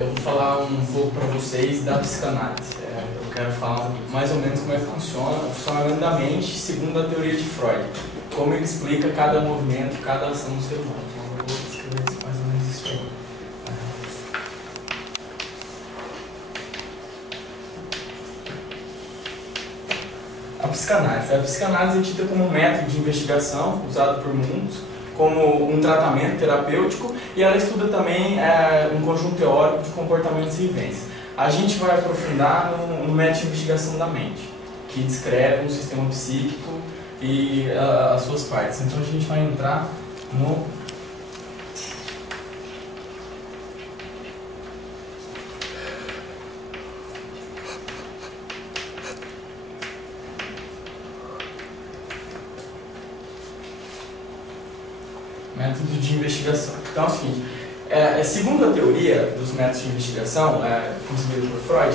Eu vou falar um pouco para vocês da psicanálise. Eu quero falar mais ou menos como é que funciona o funcionamento da mente segundo a teoria de Freud. Como ele explica cada movimento, cada ação do ser humano. Então eu vou escrever mais ou menos isso aí. A psicanálise é tida como um método de investigação usado por muitos, como um tratamento terapêutico, e ela estuda também um conjunto teórico de comportamentos e vivências. A gente vai aprofundar no método de investigação da mente, que descreve o sistema psíquico e as suas partes. Então a gente vai entrar no método de investigação. Então é o seguinte, segundo a teoria dos métodos de investigação, concebida por Freud,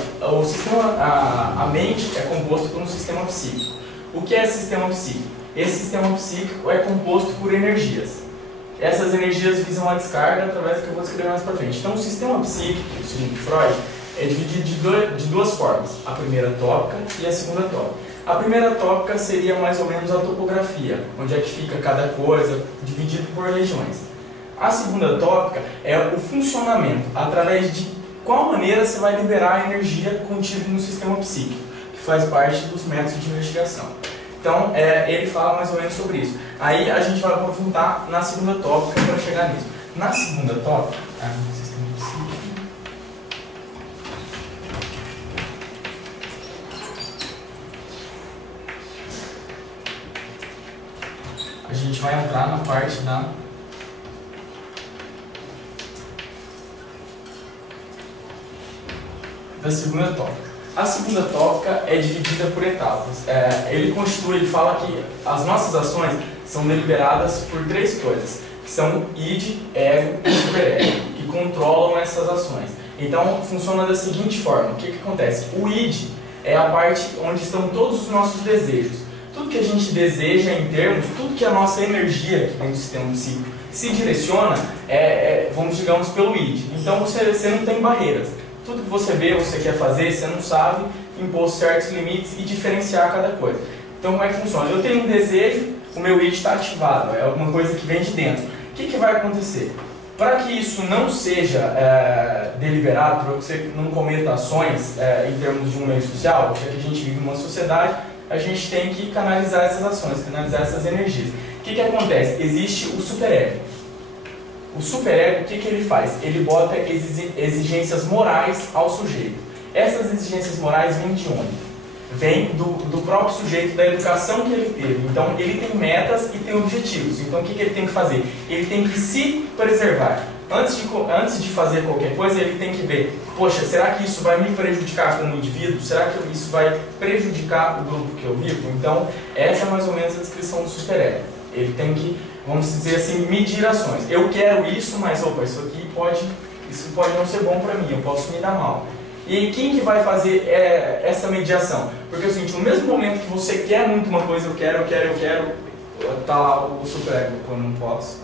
a mente é composto por um sistema psíquico. O que é esse sistema psíquico? Esse sistema psíquico é composto por energias. Essas energias visam a descarga através do que eu vou descrever mais para frente. Então o sistema psíquico, segundo Freud, é dividido de duas formas. A primeira tópica e a segunda tópica. A primeira tópica seria mais ou menos a topografia, onde é que fica cada coisa, dividido por regiões. A segunda tópica é o funcionamento, através de qual maneira você vai liberar a energia contida no sistema psíquico, que faz parte dos métodos de investigação. Então, ele fala mais ou menos sobre isso. Aí a gente vai aprofundar na segunda tópica para chegar nisso. Na segunda tópica, sistema psíquico. A gente vai entrar na parte da segunda tópica. A segunda tópica é dividida por etapas. Ele fala que as nossas ações são deliberadas por três coisas, que são id, ego e superego, que controlam essas ações. Então, funciona da seguinte forma. O que acontece? O id é a parte onde estão todos os nossos desejos. Tudo que a gente deseja em termos, tudo que a nossa energia que vem do sistema psíquico se direciona, digamos, pelo id. Então você não tem barreiras. Tudo que você vê, você quer fazer, você não sabe impor certos limites e diferenciar cada coisa. Então como é que funciona? Eu tenho um desejo, o meu id está ativado, é alguma coisa que vem de dentro. O que vai acontecer? Para que isso não seja deliberado, para que você não cometa ações em termos de um meio social, já que a gente vive numa sociedade, a gente tem que canalizar essas ações, canalizar essas energias. O que acontece? Existe o superego. O superego, o que ele faz? Ele bota exigências morais ao sujeito. Essas exigências morais vêm de onde? Vêm do próprio sujeito, da educação que ele teve. Então, ele tem metas e tem objetivos. Então, o que ele tem que fazer? Ele tem que se preservar. Antes de fazer qualquer coisa, ele tem que ver, poxa, será que isso vai me prejudicar como indivíduo? Será que isso vai prejudicar o grupo que eu vivo? Então, essa é mais ou menos a descrição do superego. Ele tem que, vamos dizer assim, medir ações. Eu quero isso, mas opa, isso pode não ser bom para mim, eu posso me dar mal. E quem que vai fazer essa mediação? Porque é o seguinte, no mesmo momento que você quer muito uma coisa, eu quero, tá lá o superego, eu não posso.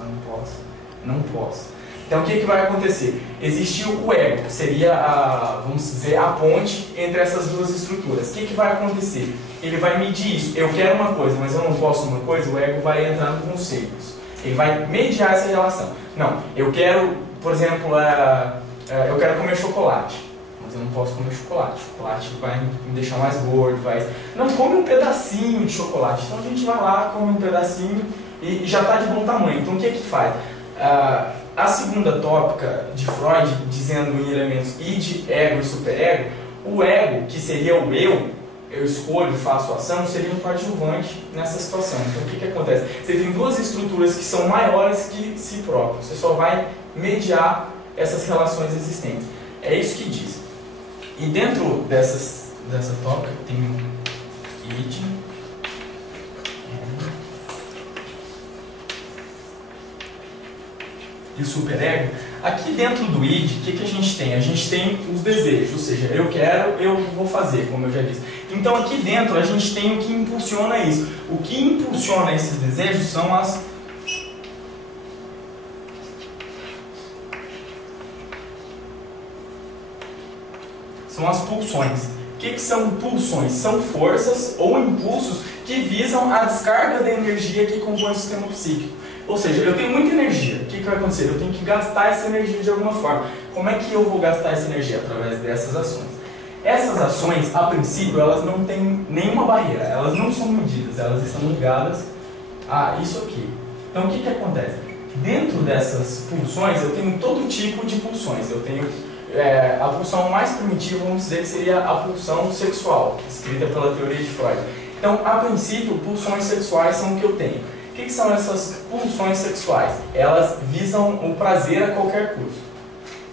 Então o que vai acontecer? Existe o ego, que seria vamos dizer, a ponte entre essas duas estruturas. O que vai acontecer? Ele vai medir isso. Eu quero uma coisa, mas eu não posso uma coisa, o ego vai entrar no conceitos. Ele vai mediar essa relação. Não, eu quero, por exemplo, eu quero comer chocolate, mas eu não posso comer chocolate. O chocolate vai me deixar mais gordo, Não, come um pedacinho de chocolate. Então a gente vai lá, come um pedacinho e já está de bom tamanho. Então o que faz? A segunda tópica de Freud, dizendo em elementos id, ego e superego, o ego, que seria o eu escolho, faço ação, seria um coadjuvante nessa situação. Então o que acontece? Você tem duas estruturas que são maiores que si próprias. Você só vai mediar essas relações existentes. É isso que diz. E dentro dessa tópica tem o id, e o superego. Aqui dentro do id, o que a gente tem? A gente tem os desejos, ou seja, eu quero, eu vou fazer, como eu já disse. Então aqui dentro a gente tem o que impulsiona isso. O que impulsiona esses desejos são as são as pulsões. O que são pulsões? São forças ou impulsos que visam a descarga da energia que compõe o sistema psíquico. Ou seja, eu tenho muita energia. O que vai acontecer? Eu tenho que gastar essa energia de alguma forma. Como é que eu vou gastar essa energia? Através dessas ações. Essas ações, a princípio, elas não têm nenhuma barreira. Elas não são medidas. Elas estão ligadas a isso aqui. Então, o que acontece? Dentro dessas pulsões, eu tenho todo tipo de pulsões. Eu tenho a pulsão mais primitiva, vamos dizer que seria a pulsão sexual, escrita pela teoria de Freud. Então, a princípio, pulsões sexuais são o que eu tenho. O que são essas pulsões sexuais? Elas visam o prazer a qualquer custo.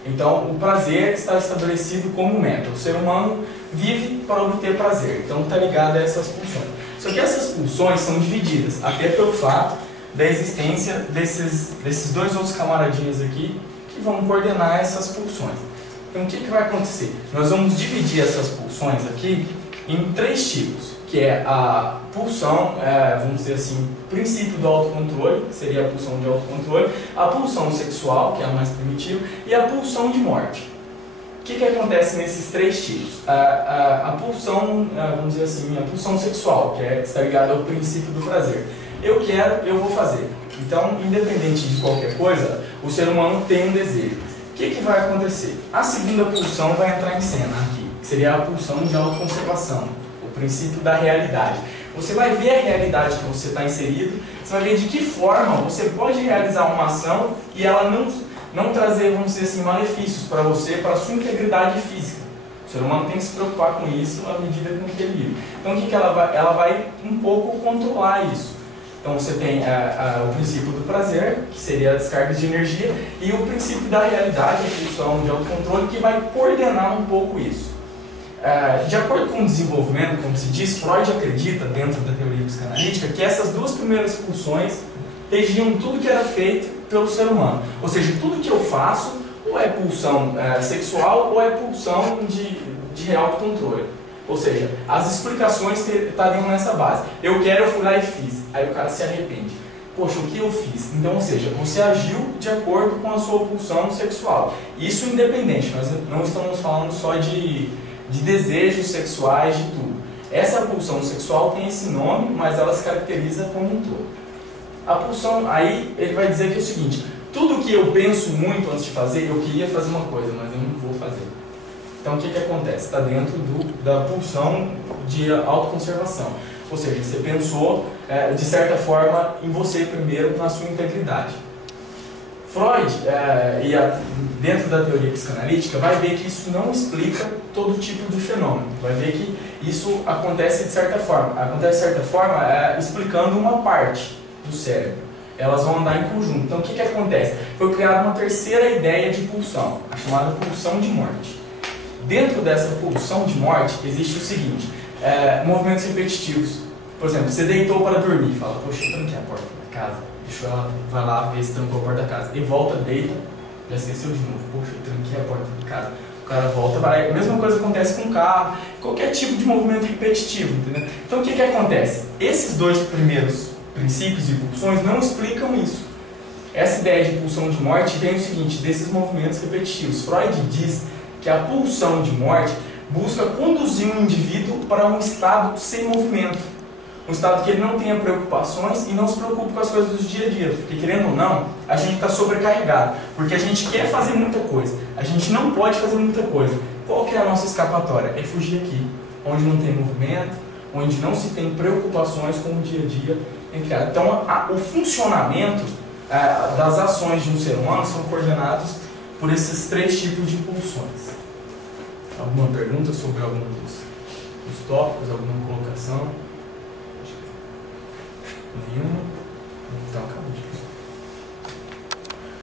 Então, o prazer está estabelecido como meta. O ser humano vive para obter prazer. Então, está ligado a essas pulsões. Só que essas pulsões são divididas, até pelo fato da existência desses dois outros camaradinhos aqui, que vão coordenar essas pulsões. Então, o que vai acontecer? Nós vamos dividir essas pulsões aqui em 3 tipos, que é a pulsão, vamos dizer assim, princípio do autocontrole, que seria a pulsão de autocontrole, a pulsão sexual, que é a mais primitiva, e a pulsão de morte. O que acontece nesses 3 tipos? A pulsão, vamos dizer assim, a pulsão sexual, que está ligada ao princípio do prazer. Eu quero, eu vou fazer. Então, independente de qualquer coisa, o ser humano tem um desejo. O que vai acontecer? A segunda pulsão vai entrar em cena aqui, que seria a pulsão de autoconservação, o princípio da realidade. Você vai ver a realidade que você está inserido, você vai ver de que forma você pode realizar uma ação e ela não trazer, vamos dizer assim, malefícios para você, para a sua integridade física. O ser humano tem que se preocupar com isso à medida com que ele vive. Então, o que ela vai um pouco controlar isso. Então você tem o princípio do prazer, que seria a descarga de energia, e o princípio da realidade, a pulsão de autocontrole, que vai coordenar um pouco isso. De acordo com o desenvolvimento, como se diz, Freud acredita, dentro da teoria psicanalítica, que essas 2 primeiras pulsões regiam tudo que era feito pelo ser humano. Ou seja, tudo que eu faço, ou é pulsão sexual, ou é pulsão de autocontrole. Ou seja, as explicações estariam nessa base. Eu quero, eu fui lá e fiz. Aí o cara se arrepende. Poxa, o que eu fiz? Então, ou seja, você agiu de acordo com a sua pulsão sexual. Isso independente, nós não estamos falando só de desejos sexuais, de tudo. Essa pulsão sexual tem esse nome, mas ela se caracteriza como um todo. A pulsão, aí ele vai dizer que é o seguinte: tudo que eu penso muito antes de fazer, eu queria fazer uma coisa, mas eu não vou fazer. Então, o que acontece? Está dentro da pulsão de autoconservação. Ou seja, você pensou, de certa forma, em você primeiro, na sua integridade. Freud, dentro da teoria psicanalítica, vai ver que isso não explica todo tipo de fenômeno. Vai ver que isso acontece de certa forma. Acontece de certa forma explicando uma parte do cérebro. Elas vão andar em conjunto. Então, o que acontece? Foi criada uma terceira ideia de pulsão, a chamada pulsão de morte. Dentro dessa pulsão de morte, existe o seguinte: movimentos repetitivos. Por exemplo, você deitou para dormir, fala, poxa, eu tranquei a porta da casa, deixa ela, vai lá ver se trancou a porta da casa. E volta, deita, já esqueceu de novo, poxa, eu tranquei a porta da casa. O cara volta, vai. A mesma coisa acontece com o carro, qualquer tipo de movimento repetitivo, entendeu? Então, o que acontece? Esses 2 primeiros princípios e pulsões não explicam isso. Essa ideia de pulsão de morte vem o seguinte, desses movimentos repetitivos. Freud diz que a pulsão de morte busca conduzir um indivíduo para um estado sem movimento. Um estado que ele não tenha preocupações e não se preocupe com as coisas do dia a dia. Porque, querendo ou não, a gente está sobrecarregado. Porque a gente quer fazer muita coisa. A gente não pode fazer muita coisa. Qual que é a nossa escapatória? É fugir aqui. Onde não tem movimento, onde não se tem preocupações com o dia a dia. Então, o funcionamento das ações de um ser humano são coordenados por esses 3 tipos de pulsões. Alguma pergunta sobre algum dos tópicos, alguma colocação? Nenhuma? Então acabou de